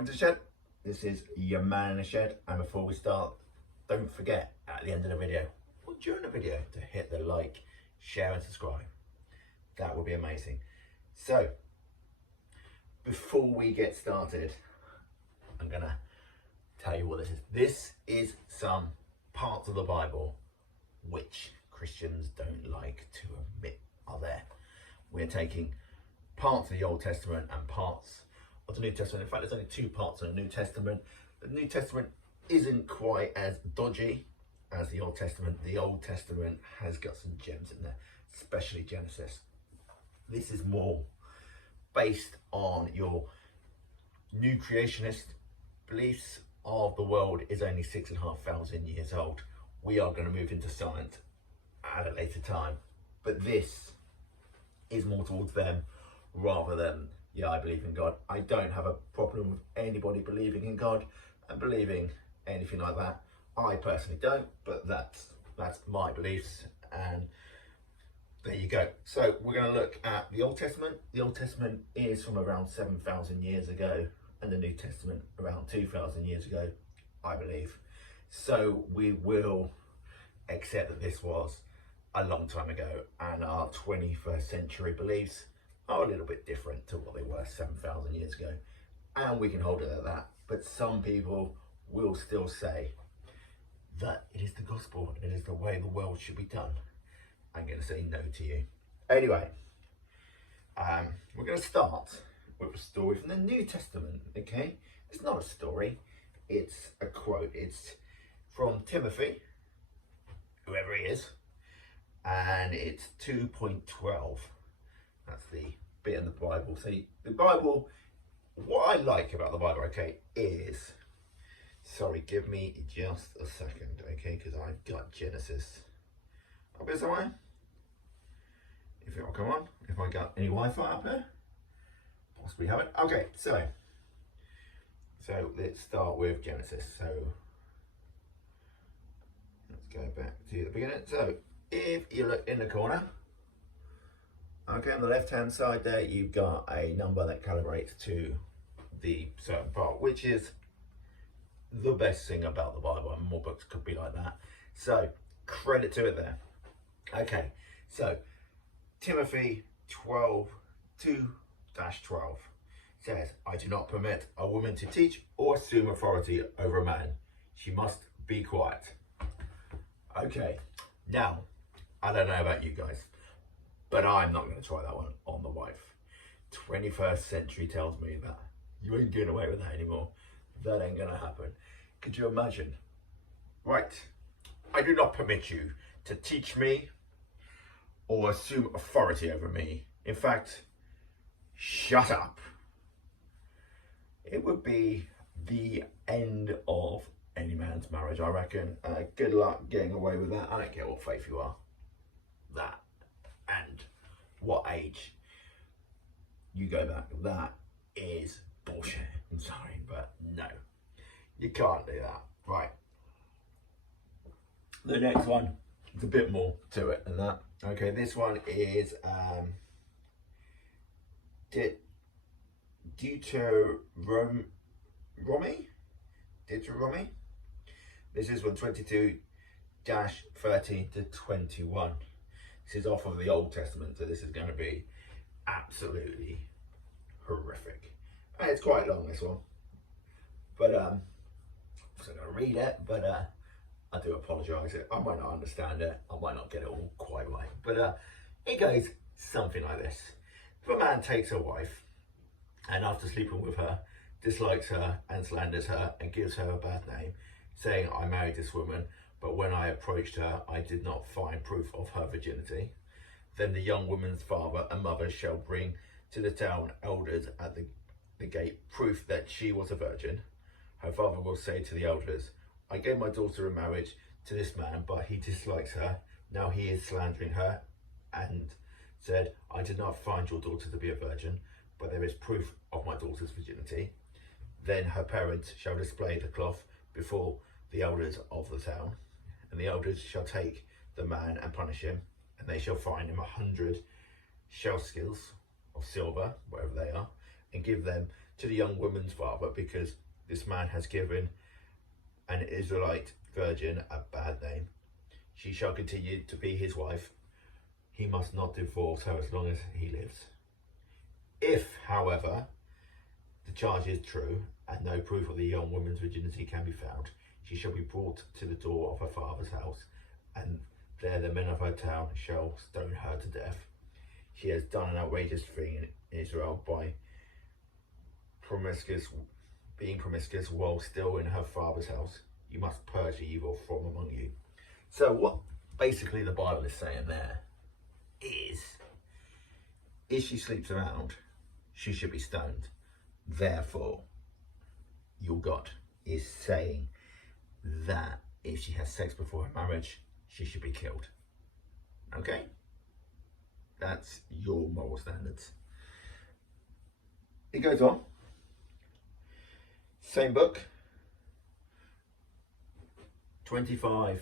Welcome to the shed. This is your man in the shed, and before we start, don't forget at the end of the video or during the video to hit the like, share and subscribe. That would be amazing. So before we get started, I'm gonna tell you what this is. This is some parts of the Bible which Christians don't like to admit are there. We're taking parts of the Old Testament and parts of the New Testament. In fact, there's only two parts of the New Testament. The New Testament isn't quite as dodgy as the Old Testament. The Old Testament has got some gems in there, especially Genesis. This is more based on your new creationist beliefs of the world is only 6,500 years old. We are going to move into science at a later time, but this is more towards them rather than, yeah, I believe in God. I don't have a problem with anybody believing in God and believing anything like that. I personally don't, but that's my beliefs, and there you go. So we're going to look at the Old Testament. The Old Testament is from around 7,000 years ago, and the New Testament around 2,000 years ago, I believe. So we will accept that this was a long time ago, and our 21st century beliefs are a little bit different to what they were 7,000 years ago, and we can hold it at that. But some people will still say that it is the gospel, it is the way the world should be done. I'm going to say no to you. Anyway, we're going to start with a story from the New Testament, okay? It's not a story, it's a quote. It's from Timothy, whoever he is, and it's 2.12. That's the bit in the Bible. So the Bible, what I like about the Bible, okay, is, sorry, give me just a second, okay, because I've got Genesis up here somewhere. If it'll come on, if I got any Wi-Fi up here, possibly have it. Okay, so let's start with Genesis. So let's go back to the beginning. So if you look in the corner, okay, on the left hand side there, you've got a number that calibrates to the certain part, which is the best thing about the Bible, and more books could be like that. So credit to it there. Okay, so Timothy 2:12 says, I do not permit a woman to teach or assume authority over a man. She must be quiet. Okay, now, I don't know about you guys, but I'm not going to try that one on the wife. 21st century tells me that you ain't getting away with that anymore. That ain't going to happen. Could you imagine? Right, I do not permit you to teach me or assume authority over me. In fact, shut up. It would be the end of any man's marriage, I reckon. Good luck getting away with that. I don't care what faith you are. That and what age you go back, that is bullshit. I'm sorry, but no, you can't do that. Right. The next one, there's a bit more to it than that. Okay, this one is Deuteronomy. This is from 22-13 to 21. This is off of the Old Testament, so this is going to be absolutely horrific. And it's quite long, this one, but I'm going to read it, but I do apologise. I might not understand it, I might not get it all quite right, but it goes something like this. If a man takes a wife and after sleeping with her, dislikes her and slanders her and gives her a bad name, saying, I married this woman, but when I approached her, I did not find proof of her virginity, then the young woman's father and mother shall bring to the town elders at the gate proof that she was a virgin. Her father will say to the elders, I gave my daughter in marriage to this man, but he dislikes her. Now he is slandering her, and said, I did not find your daughter to be a virgin, but there is proof of my daughter's virginity. Then her parents shall display the cloth before the elders of the town, and the elders shall take the man and punish him, and they shall fine him 100 shell skills of silver, wherever they are, and give them to the young woman's father, because this man has given an Israelite virgin a bad name. She shall continue to be his wife. He must not divorce her as long as he lives. If, however, the charge is true and no proof of the young woman's virginity can be found, she shall be brought to the door of her father's house, and there the men of her town shall stone her to death. She has done an outrageous thing in Israel by being promiscuous while still in her father's house. You must purge the evil from among you. So what basically the Bible is saying there is, if she sleeps around, she should be stoned. Therefore, your God is saying that if she has sex before her marriage, she should be killed. Okay? That's your moral standards. It goes on. Same book. 25-11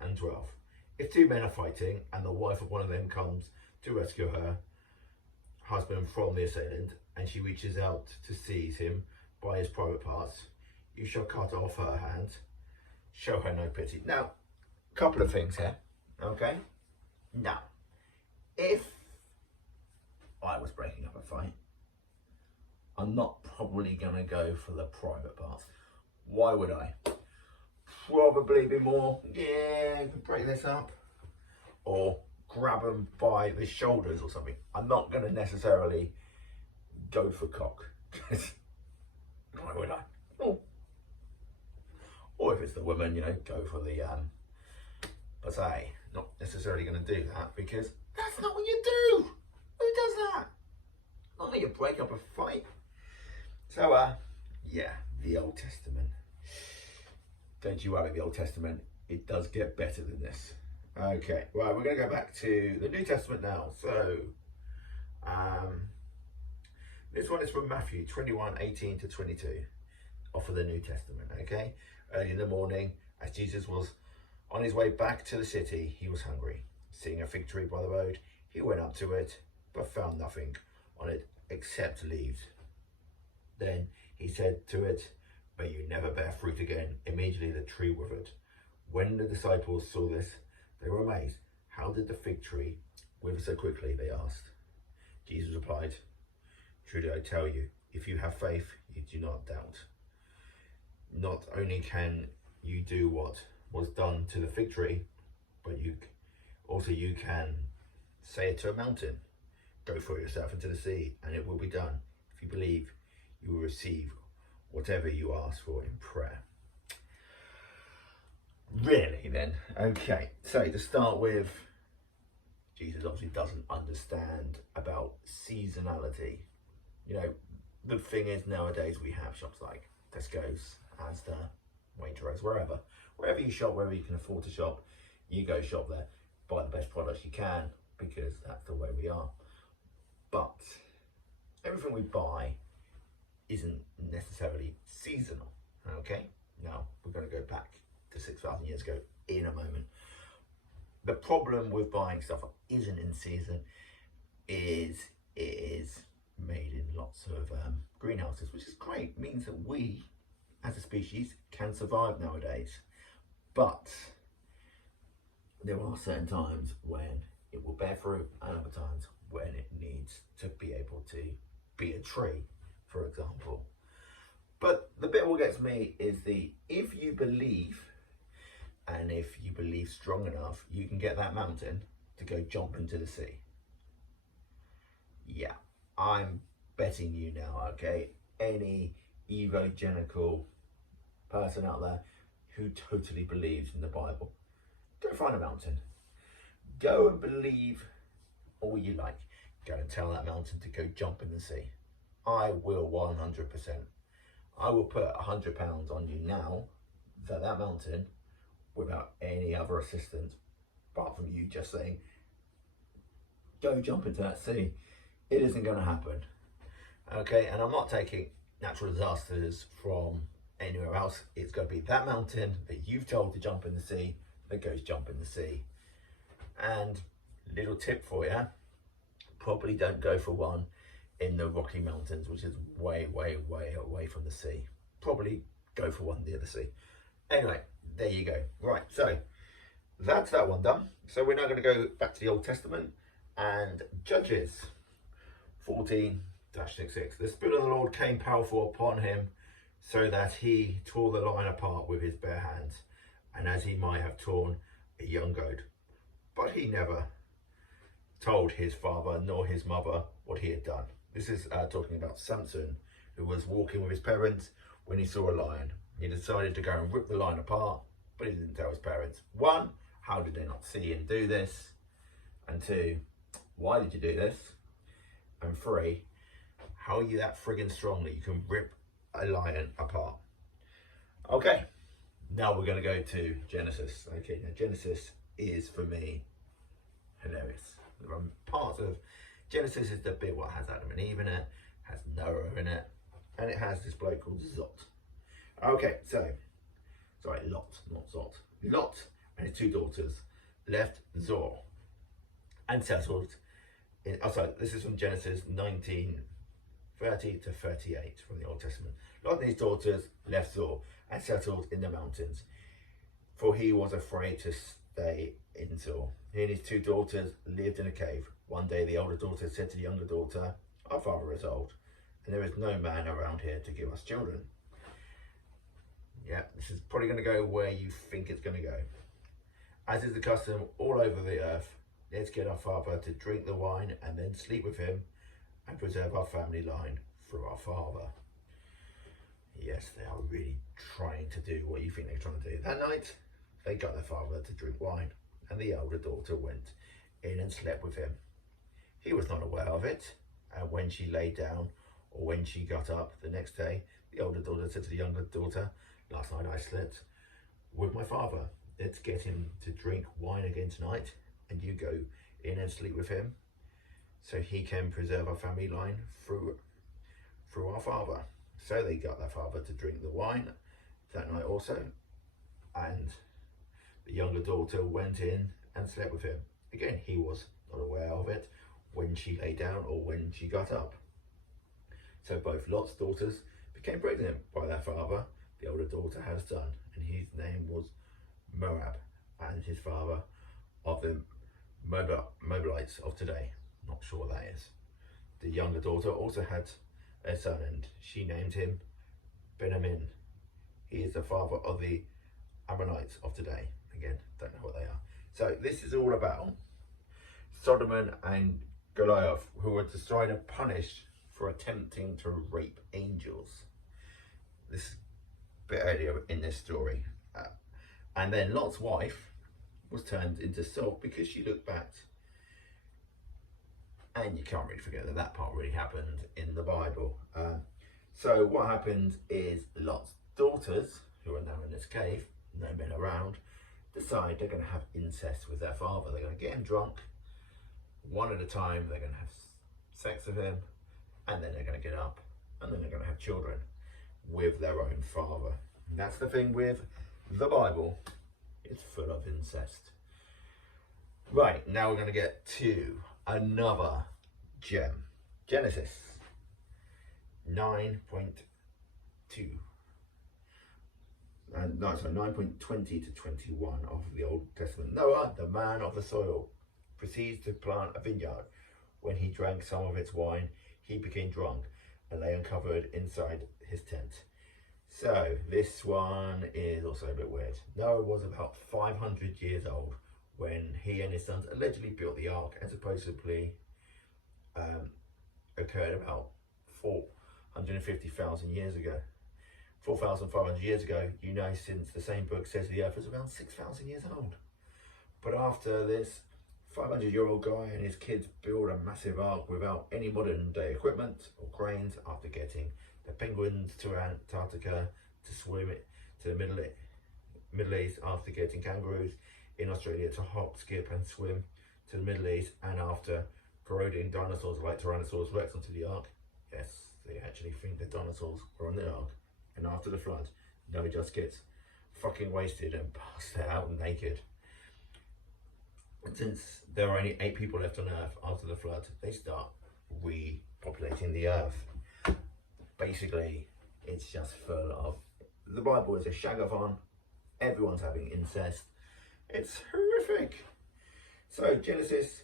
and 12. If two men are fighting and the wife of one of them comes to rescue her husband from the assailant, and she reaches out to seize him by his private parts, you shall cut off her hand. Show her no pity. Now, a couple of things here, okay? Now, if I was breaking up a fight, I'm not probably going to go for the private parts. Why would I? Probably be more, yeah, you can break this up, or grab them by the shoulders or something. I'm not going to necessarily go for cock. Why would I? Oh. Or if it's the woman, you know, go for the bussé. Not necessarily going to do that, because that's not what you do. Who does that? Not when you break up a fight. So, yeah, the Old Testament. Don't you worry, the Old Testament, it does get better than this. Okay, right, we're going to go back to the New Testament now. So, this one is from Matthew 21:18 to 22, off of the New Testament, okay? Early in the morning, as Jesus was on his way back to the city, he was hungry. Seeing a fig tree by the road, he went up to it, but found nothing on it except leaves. Then he said to it, "May you never bear fruit again." Immediately the tree withered. When the disciples saw this, they were amazed. "How did the fig tree wither so quickly?" they asked. Jesus replied, "Truly I tell you, if you have faith, you do not doubt. Not only can you do what was done to the fig tree, but you can say it to a mountain, 'Go throw yourself into the sea,' and it will be done. If you believe, you will receive whatever you ask for in prayer." Really then? Okay, so to start with, Jesus obviously doesn't understand about seasonality. You know, the thing is, nowadays we have shops like Tesco's, Asda, Waitrose, wherever you shop, wherever you can afford to shop, you go shop there, buy the best products you can, because that's the way we are. But everything we buy isn't necessarily seasonal, okay? Now, we're going to go back to 6,000 years ago in a moment. The problem with buying stuff that isn't in season is it is made in lots of greenhouses, which is great. It means that we, as a species, can survive nowadays. But there are certain times when it will bear fruit, and other times when it needs to be able to be a tree, for example. But the bit what gets me is if you believe, and if you believe strong enough, you can get that mountain to go jump into the sea. Yeah, I'm betting you now, okay? Any evangelical person out there who totally believes in the Bible, go find a mountain. Go and believe all you like. Go and tell that mountain to go jump in the sea. I will 100%. I will put £100 on you now that mountain, without any other assistance, apart from you just saying, go jump into that sea. It isn't going to happen. Okay, and I'm not taking natural disasters from anywhere else. It's going to be that mountain that you've told to jump in the sea that goes jump in the sea. And little tip for you, probably don't go for one in the Rocky Mountains, which is way, way, way away from the sea. Probably go for one near the sea. Anyway, there you go. Right, so that's that one done. So we're now going to go back to the Old Testament and Judges 14-66. The Spirit of the Lord came powerful upon him, so that he tore the lion apart with his bare hands, and as he might have torn a young goat. But he never told his father nor his mother what he had done. This is talking about Samson, who was walking with his parents when he saw a lion. He decided to go and rip the lion apart, but he didn't tell his parents. 1, how did they not see him do this? And 2, why did you do this? And 3, how are you that friggin' strong that you can rip a lion apart? Okay, now we're going to go to Genesis. Okay, now Genesis is, for me, hilarious. There are parts of Genesis is the bit what has Adam and Eve in it, has Noah in it, and it has this bloke called Zot. Okay, so, sorry, Lot, not Zot. Lot and his 2 daughters left Zor and settled in, this is from Genesis 19:30 to 38 from the Old Testament. Lot and his daughters left Zor and settled in the mountains, for he was afraid to stay in Zor. He and his 2 daughters lived in a cave. One day the older daughter said to the younger daughter, our father is old, and there is no man around here to give us children. Yeah, this is probably going to go where you think it's going to go. As is the custom all over the earth, let's get our father to drink the wine and then sleep with him and preserve our family line through our father. Yes, they are really trying to do what you think they're trying to do. That night, they got their father to drink wine, and the elder daughter went in and slept with him. He was not aware of it, and when she lay down or when she got up the next day, the older daughter said to the younger daughter, last night I slept with my father. Let's get him to drink wine again tonight, and you go in and sleep with him, so he can preserve our family line through our father. So they got their father to drink the wine that night also, and the younger daughter went in and slept with him. Again, he was not aware of it when she lay down or when she got up. So both Lot's daughters became pregnant by their father, the older daughter had a son, and his name was Moab, and his father of the Moabites of today. Not sure what that is. The younger daughter also had a son, and she named him Ben-Amin. He is the father of the Ammonites of today. Again, don't know what they are. So this is all about Sodom and Goliath, who were destroyed and punished for attempting to rape angels. This bit earlier in this story. And then Lot's wife was turned into salt because she looked back. And you can't really forget that that part really happened in the Bible. So what happened is Lot's daughters, who are now in this cave, no men around, decide they're going to have incest with their father. They're going to get him drunk, one at a time. They're going to have sex with him, and then they're going to get up, and then they're going to have children with their own father. And that's the thing with the Bible. It's full of incest. Right, now we're going to get to another gem. Genesis 9.2. 9.20 to 21 of the Old Testament. Noah, the man of the soil, proceeds to plant a vineyard. When he drank some of its wine, he became drunk and lay uncovered inside his tent. So this one is also a bit weird. Noah was about 500 years old when he and his sons allegedly built the ark, and supposedly occurred about 450,000 years ago. 4,500 years ago, you know, since the same book says the earth was around 6,000 years old. But after this 500-year-old guy and his kids build a massive ark without any modern day equipment or cranes, after getting the penguins to Antarctica to swim it to the Middle East, after getting kangaroos in Australia to hop, skip and swim to the Middle East, and after corroding dinosaurs like Tyrannosaurus Rex onto the ark. Yes, they actually think the dinosaurs were on the ark. And after the flood, Noah just gets fucking wasted and passed out naked. And since there are only 8 people left on earth after the flood, they start populating the earth. Basically, it's just full of, the Bible is a shagathon. Everyone's having incest. It's horrific. So Genesis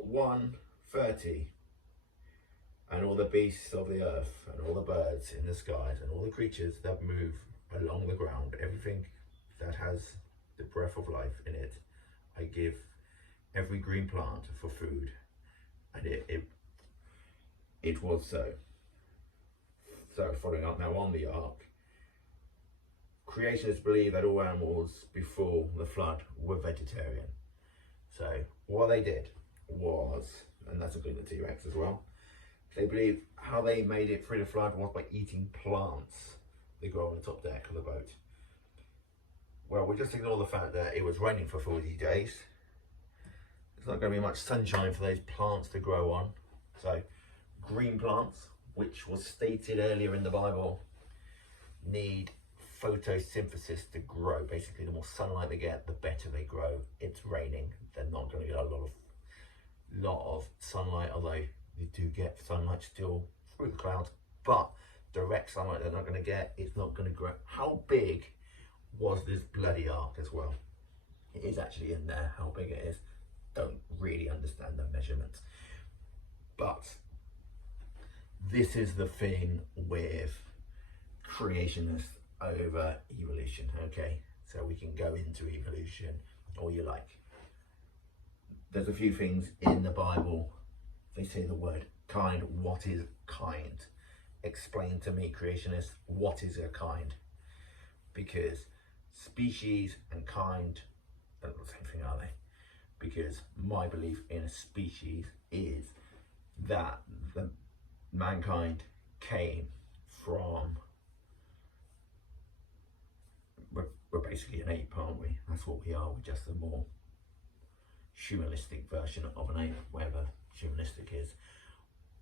1:30, and all the beasts of the earth, and all the birds in the skies, and all the creatures that move along the ground, everything that has the breath of life in it, I give every green plant for food. And it was so. So following up now on the ark, creationists believe that all animals before the flood were vegetarian. So what they did was, and that's including the T-Rex as well, they believe how they made it through the flood was by eating plants that grow on the top deck of the boat. Well, we just ignore the fact that it was raining for 40 days. There's not going to be much sunshine for those plants to grow on. So green plants, which was stated earlier in the Bible, need photosynthesis to grow. Basically, the more sunlight they get, the better they grow. It's raining. They're not going to get a lot of sunlight, although you do get sunlight still through the clouds. But direct sunlight they're not going to get. It's not going to grow. How big was this bloody ark as well? It is actually in there. How big it is, don't really understand the measurements. But this is the thing with creationists over evolution. Okay, so we can go into evolution all you like. There's a few things in the Bible. They say the word kind. What is kind? Explain to me, creationists, what is a kind? Because species and kind are not the same thing, are they? Because my belief in a species is that mankind came from, we're basically an ape, aren't we? That's what we are. We're just a more humanistic version of an ape, whatever humanistic is.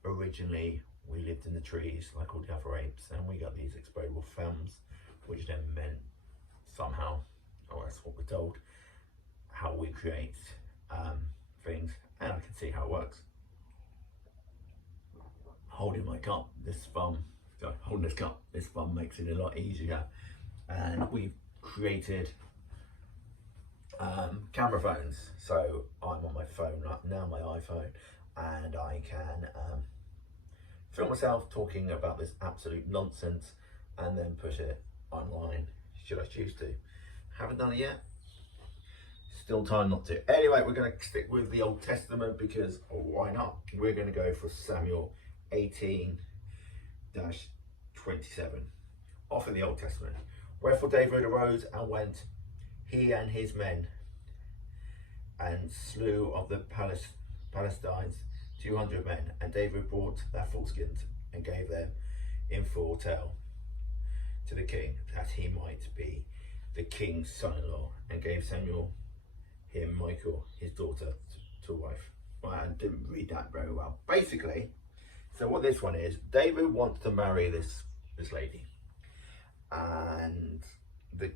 Originally, we lived in the trees like all the other apes, and we got these explodable thumbs, which then meant somehow, or that's what we're told, how we create things, and I can see how it works. Holding my cup, holding this cup, this thumb makes it a lot easier, and we've created camera phones. So I'm on my phone right now, my iPhone, and I can film myself talking about this absolute nonsense and then push it online should I choose to. Haven't done it yet, still time not to. Anyway, we're going to stick with the Old Testament because why not? We're going to go for Samuel 18-27, off in the Old Testament. Wherefore David arose and went, he and his men, and slew of the Palestines 200 men. And David brought their foreskins and gave them in foretell to the king, that he might be the king's son-in-law, and gave Samuel him Michal, his daughter, to wife. Well, I didn't read that very well. Basically, so what this one is, David wants to marry this lady, and I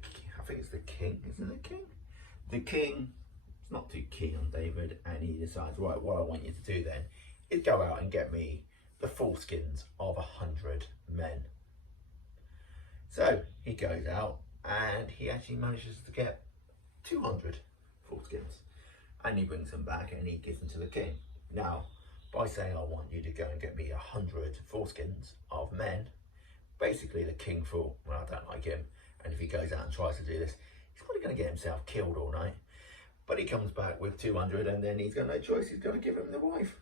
think it's the king, isn't it? The king is not too keen on David, and he decides, right, what I want you to do then is go out and get me the foreskins of 100 men. So he goes out and he actually manages to get 200 foreskins, and he brings them back and he gives them to the king. Now, by saying I want you to go and get me 100 foreskins of men, basically the king thought, well, I don't like him, and if he goes out and tries to do this, he's probably going to get himself killed all night. But he comes back with 200, and then he's got no choice, he's got to give him the wife.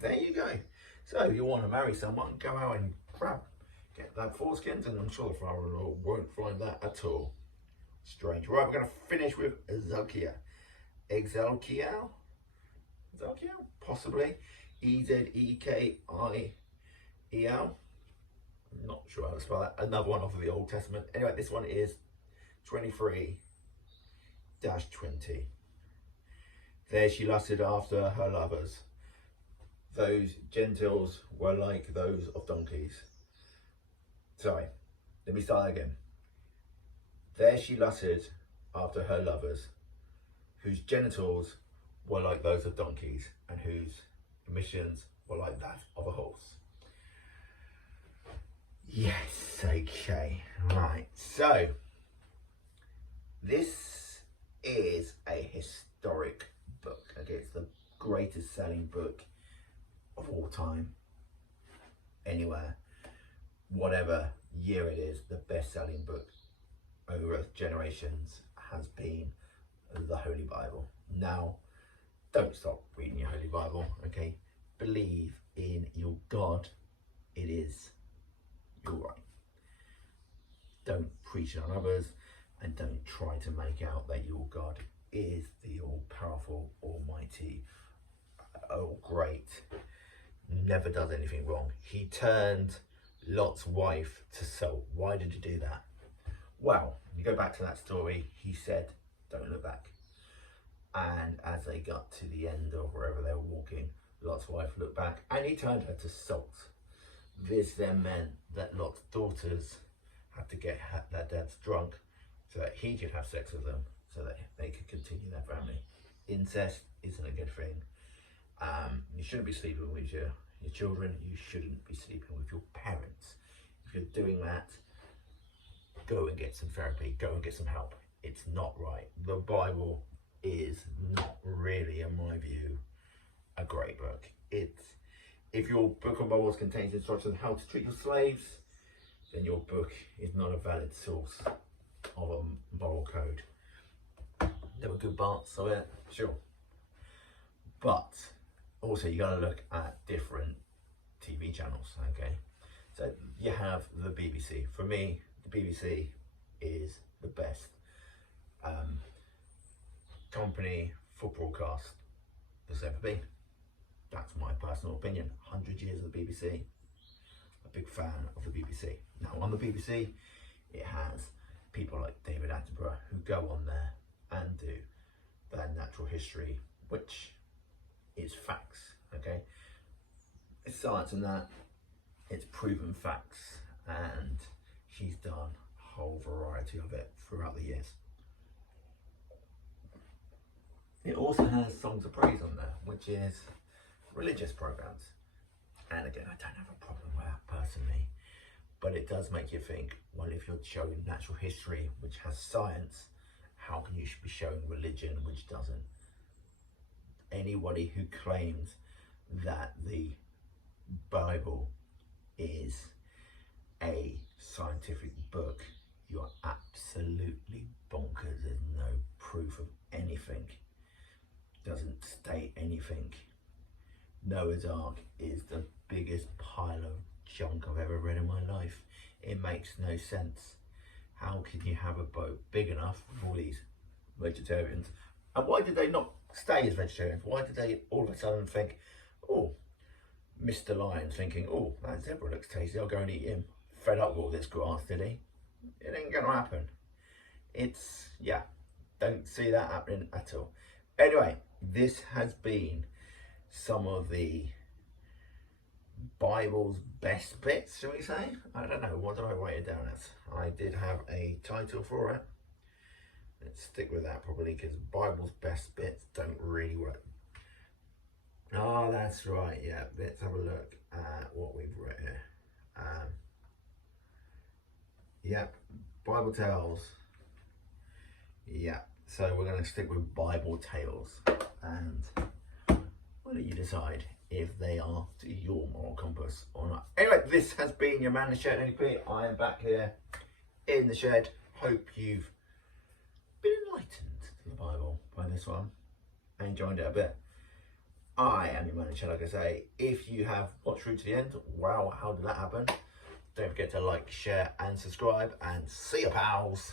There you go. So if you want to marry someone, go out and get that foreskins, and I'm sure the father-in-law won't find that at all strange. Right, we're going to finish with Ezekiel, possibly, Ezekiel. I'm not sure how to spell that. Another one off of the Old Testament. Anyway, this one is 23-20. There she lusted after her lovers. Those Gentiles were like those of donkeys. Sorry, let me start again. There she lusted after her lovers, whose genitals were like those of donkeys, and whose emissions or like that of a horse. Yes, okay, right. So, this is a historic book. Okay, it's the greatest selling book of all time, anywhere, whatever year it is. The best selling book over generations has been the Holy Bible. Now, don't stop reading your Holy Bible, okay? Believe in your God. It is your right. Don't preach it on others, and don't try to make out that your God is the all-powerful, almighty, oh great, never does anything wrong. He turned Lot's wife to salt. Why did he do that? Well, you go back to that story, he said, don't look back. And as they got to the end of wherever they were walking, Lot's wife looked back and he turned her to salt. This then meant that Lot's daughters had to get their dads drunk so that he could have sex with them, so that they could continue their family. Incest isn't a good thing. You shouldn't be sleeping with your children. You shouldn't be sleeping with your parents. If you're doing that, go and get some therapy. Go and get some help. It's not right. The Bible is not really, in my view, a great book. If your book of morals contains instructions on how to treat your slaves, then your book is not a valid source of a moral code. There were good parts of it, sure, but also you got to look at different TV channels. Okay, so you have the BBC. For me, the BBC is the best company for broadcast there's ever been. That's my personal opinion. 100 years of the BBC. A big fan of the BBC. Now on the BBC, it has people like David Attenborough who go on there and do their natural history, which is facts. Okay, it's science and that. It's proven facts, and she's done a whole variety of it throughout the years. It also has songs of praise on there, which is religious programs. And again, I don't have a problem with that personally, but it does make you think, well, if you're showing natural history, which has science, how can you be showing religion, which doesn't? Anybody who claims that the Bible is a scientific book, you're absolutely bonkers. There's no proof of anything. Doesn't state anything. Noah's Ark is the biggest pile of junk I've ever read in my life. It makes no sense. How can you have a boat big enough for all these vegetarians? And why did they not stay as vegetarians? Why did they all of a sudden think, oh, Mr. Lion thinking, oh, that zebra looks tasty, I'll go and eat him. Fed up with all this grass, did he? It ain't gonna happen. It's, yeah, don't see that happening at all. Anyway, this has been some of the Bible's best bits, shall we say? I don't know, what did I write it down as? I did have a title for it. Let's stick with that probably, because Bible's best bits don't really work. Oh, that's right, yeah. Let's have a look at what we've written here. Yep, Bible Tales. Yeah, so we're going to stick with Bible Tales. And why don't you decide if they are to your moral compass or not. Anyway, this has been your man in the shed, NP. I am back here in the shed. Hope you've been enlightened to the Bible by this one and enjoyed it a bit. I am your man in the shed, like I say. If you have watched through to the end, wow, how did that happen? Don't forget to like, share and subscribe, and see you, pals.